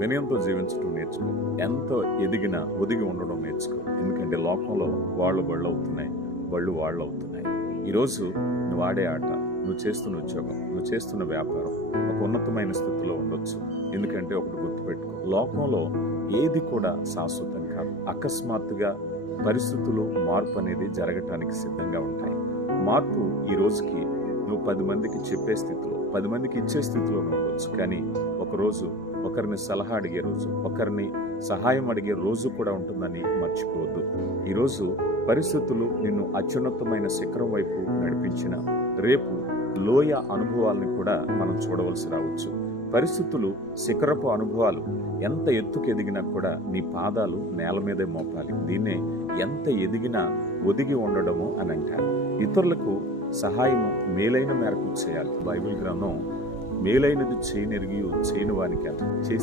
వినయంతో జీవించడం నేర్చుకో. ఎంత ఎదిగినా ఒదిగి ఉండడం నేర్చుకో. ఎందుకంటే లోకంలో వాళ్ళు బళ్ళు అవుతున్నాయి, బళ్ళు వాళ్ళు అవుతున్నాయి. ఈరోజు నువ్వు ఆడే ఆట, నువ్వు చేస్తున్న ఉద్యోగం, నువ్వు చేస్తున్న వ్యాపారం ఒక ఉన్నతమైన స్థితిలో ఉండొచ్చు. ఎందుకంటే ఒకటి గుర్తుపెట్టుకో, లోకంలో ఏది కూడా శాశ్వతం కాదు. అకస్మాత్తుగా పరిస్థితులు మార్పు అనేది జరగటానికి సిద్ధంగా ఉంటాయి. మార్పు ఈ రోజుకి నువ్వు 10 మందికి చెప్పే స్థితిలో, 10 మందికి ఇచ్చే స్థితిలో ఉండొచ్చు. కానీ ఒకరోజు ఒకరిని సలహా అడిగే రోజు, ఒకరిని సహాయం అడిగే రోజు కూడా ఉంటుందని మర్చిపోవద్దు. ఈరోజు పరిస్థితులు నిన్ను అత్యున్నతమైన శిఖరం వైపు నడిపించిన రేపు లోయ అనుభవాలను కూడా మనం చూడవలసి రావచ్చు. పరిస్థితులు, శిఖరపు అనుభవాలు ఎంత ఎత్తుకు ఎదిగినా కూడా నీ పాదాలు నేల మీదే మోపాలి. దీన్నే ఎంత ఎదిగినా ఒదిగి ఉండడము అని అంటారు. ఇతరులకు సహాయము మేలైన మేరకు చేయాలి. బైబిల్ గ్రంథం మేలైనది చేయనెరిగి చేయని వానికి చేసి